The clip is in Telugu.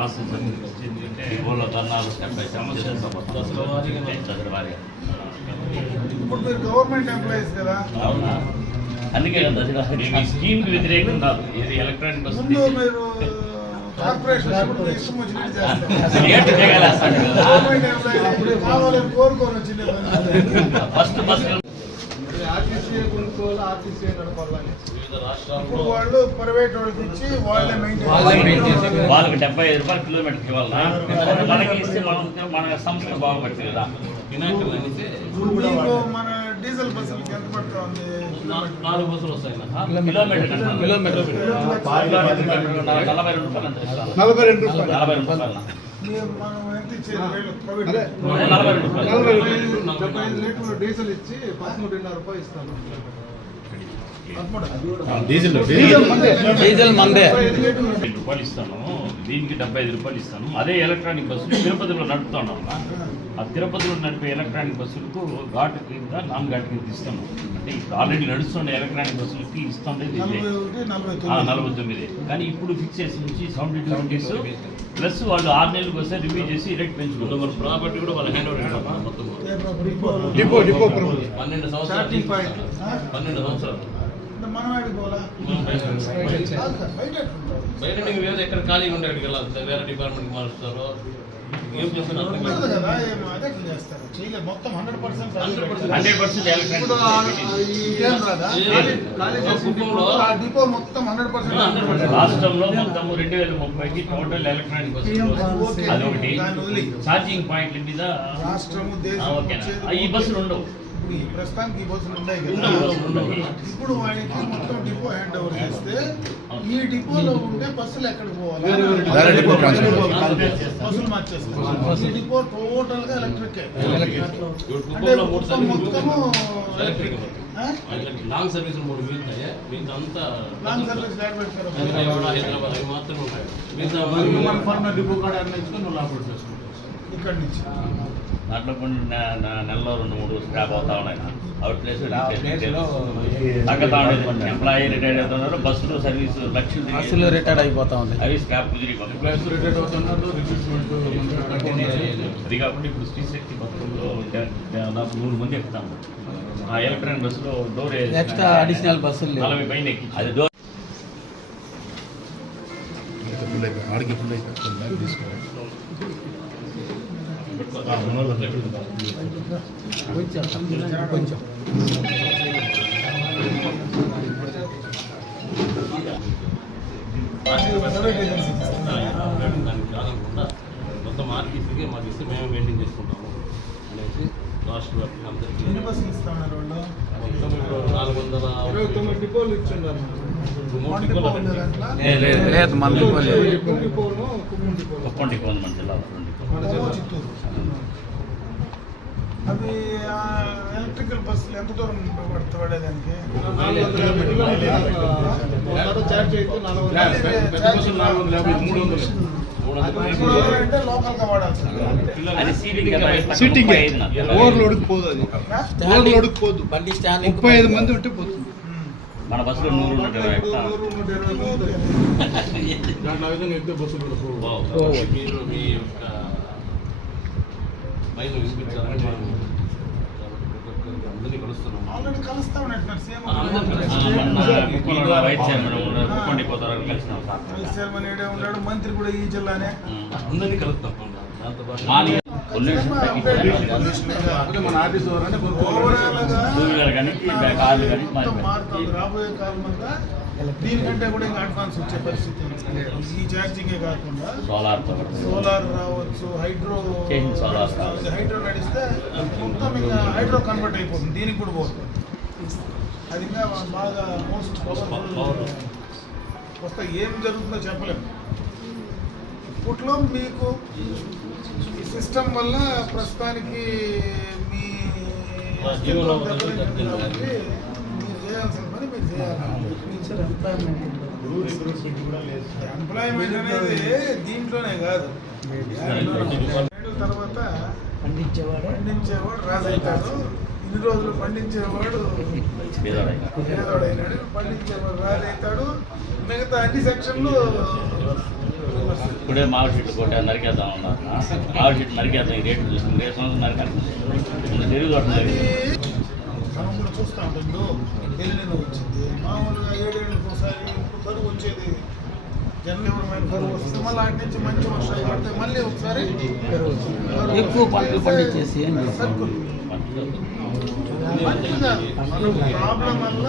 ప్రాసెస్ ఎందుకంటే డిపోలో ధర్నాలు స్టెప్ బై చదరవారిగా ఇప్పుడు మీరు గవర్నమెంట్ ఎంప్లాయీస్ కదా. అవునా, అందుకే కదా ఈ స్కీమ్కి వ్యతిరేకం కాదు. ఇది ఎలక్ట్రానిక్ బస్ ముందు మీరు కార్పొరేషన్ ఇష్టం వచ్చినట్టు చేస్తారు. కావాలని కోరుకోని వచ్చింది. ఫస్ట్ బస్ ఆర్టీసీ కొనుక్కోవాలి, ఆర్టీసీ నడపాలని ఇప్పుడు వాళ్ళు ప్రైవేట్ వాళ్ళకి ఇచ్చి వాళ్ళే మెయింటైన్ వాళ్ళకి 75 రూపాయలు కిలోమీటర్కి ఇవ్వాలా, మనకి ఇస్తే మన సంస్థ బాగుపడుతుంది కదా. మన డీజిల్ బస్సులకి ఎంత పడుతూ ఉంది? 4 బస్సులు వస్తాయి కిలోమీటర్ 42 రూపాయలు. 42 రూపాయలు మనం ఎంత ఇచ్చేది? 42 రూపాయలు 75 లీటర్లు డీజిల్ ఇచ్చి 13.5 రూపాయలు ఇస్తాను. డీజిల్ మందే 5 రూపాయలు ఇస్తాను, దీనికి 75 రూపాయలు ఇస్తాను. అదే ఎలక్ట్రానిక్ బస్సులు తిరుపతిలో నడుపుతాను. ఆ తిరుపతిలో నడిపే ఎలక్ట్రానిక్ బస్సులకు ఘాటు కింద నాన్ ఘాటు కింద ఇస్తాను. అంటే ఇప్పుడు ఆల్రెడీ నడుస్తుండే ఎలక్ట్రానిక్ బస్సులకి ఇస్తుండేది 49. కానీ ఇప్పుడు ఫిక్స్ చేసి నుంచి 72 రూపీస్ ప్లస్ వాళ్ళు 6 నెలలకు వస్తే రివ్యూ చేసి రేట్ పెంచుకుంటారు. మన ప్రాపర్టీ కూడా వాళ్ళ హ్యాండ్ ఓవర్ మొత్తం డిపో 12 సంవత్సరాలు మనం ఆడిపోవాలా? బయట వేరే ఎక్కడ ఖాళీగా ఉండే వెళ్ళాలి, వేరే డిపార్ట్మెంట్ మారుస్తారు. ఏం చేస్తున్నారు మొత్తం 100% డిపో మొత్తం 100%. రాష్ట్రంలో మొత్తం 2030కి టోటల్ ఎలక్ట్రానిక్ బస్సులు అదొకటి. ఛార్జింగ్ పాయింట్ల మీద రాష్ట్రము ఈ బస్సులు ఉండవు. ప్రస్తుతానికి ఈ బస్సులు ఉన్నాయి కదా. ఇప్పుడు వాడికి మొత్తం డిపో హ్యాండ్ ఓవర్ చేస్తే ఈ డిపోలో ఉండే బస్సులు ఎక్కడికి పోవాలి? బస్సులు మార్చేస్తారు. ఈ డిపో టోటల్ గా ఎలక్ట్రిక్. అంటే మొత్తము లాంగ్ సర్వీస్ 3 మిగులుతాయి. మిగతా అంతా లాంగ్ సర్వీస్ హైదరాబాద్ అవి మాత్రమే ఉంటాయి. మిగతా డిపో కాడ ఇచ్చుకొని నువ్వు లాభం చేసుకుంటావు ఇక్కడ నుంచి. దాంట్లో కొన్ని నెలలో 2-3 స్క్రాప్ అవుతా ఉన్నాయి. అవుట్ ప్లేస్ తగ్గతా ఉండేది. ఎంప్లాయీ రిటైర్డ్ అవుతున్నారు, బస్సులు సర్వీస్ లక్షలు రిటైర్డ్ అయిపోతా ఉంది. అవి స్క్రాప్ కుదిరిపోతుంది. అది కాబట్టి ఇప్పుడు శ్రీశక్తి బస్సులో దాదాపు 100 మంది ఎక్కుతాము. ఆ ఎలక్ట్రానిక్ బస్సులో డోర్ ఎక్స్ట్రా అడిషనల్ బస్సులు 40 పైన ఎక్కి అది డోర్ కొంచెం మొత్తం ఆర్టీసీకి మాకు ఇస్తే మేము మెయింటైన్ చేసుకుంటాము అనేసి రాష్ట్ర వ్యాప్తంగా అందరికీ మొత్తం ఇప్పుడు 429 డిపోలు ఇచ్చిండారు. లేదు మన కుప్పం డిపో ఉంది మన జిల్లాలో. అవి ఎలక్ట్రికల్ బస్సులు ఎంత దూరం పడేదానికి? అంటే లోకల్ గా వాడాల్సి సీటింగ్ ఓవర్లోడ్కి పోదు. అది ఓవర్లోడ్కి పోదు. బండి స్టాండ్ 35 మంది ఉంటే పోతుంది. మన బస్సులో 120 మీరు మీ యొక్క మైలు వినిపించాలని అందరినీ కలుస్తున్నాం. ఆల్రెడీ కలుస్తా ఉన్నట్టున్నారు. వైస్ చైర్మన్ ఏడే ఉన్నాడు, మంత్రి కూడా ఈ జిల్లానే. అందరినీ కలుస్తాం. రాబోయే కాలం అంతా దీనికంటే కూడా ఇంకా అడ్వాన్స్ వచ్చే పరిస్థితి. ఈ ఛార్జింగే కాకుండా సోలార్ రావచ్చు, హైడ్రో నడిస్తే మొత్తం ఇంకా హైడ్రో కన్వర్ట్ అయిపోతుంది. దీనికి కూడా పోతుంది. అది ఇంకా బాగా మోస్ట్ పవర్ఫుల్ వస్తే ఏం జరుగుతుందో చెప్పలేము. ఇప్పట్లో మీకు ఈ సిస్టమ్ వల్ల ప్రస్తుతానికి మీ మీరు చేయాల్సిన పని మీరు చేయాలి. ఎంప్లాయ్మెంట్ అనేది దీంట్లోనే కాదు. తర్వాత పండించేవాడు రాజు అవుతాడు. ఇన్ని రోజులు పండించేవాడు పేదోడైనాడు. పండించేవాడు రాజు అవుతాడు. మిగతా అన్ని సెక్షన్లు ఇప్పుడే మామిడి చెట్లు కొట్టే నరికేద్దాం ఉన్నారు మామిడి చెట్టు నరికేద్దాం ఈ రేట్లు చూస్తుంది రేపు సంవత్సరం నరికేద్దాం తెలుగు అది మనం కూడా చూస్తూ ఉంటుంది ఎల్లిన వచ్చింది మామూలుగా 7 ఏళ్ళకి ఒకసారి ఇప్పుడు కరువు వచ్చేది జనవరమైన కరువు వస్తే మళ్ళీ అటు నుంచి మంచి వర్షాలు పడితే మళ్ళీ ఒకసారి ఎక్కువ పంటలు పండించేసి సర్కుల్ మంచిగా ప్రాబ్లం వల్ల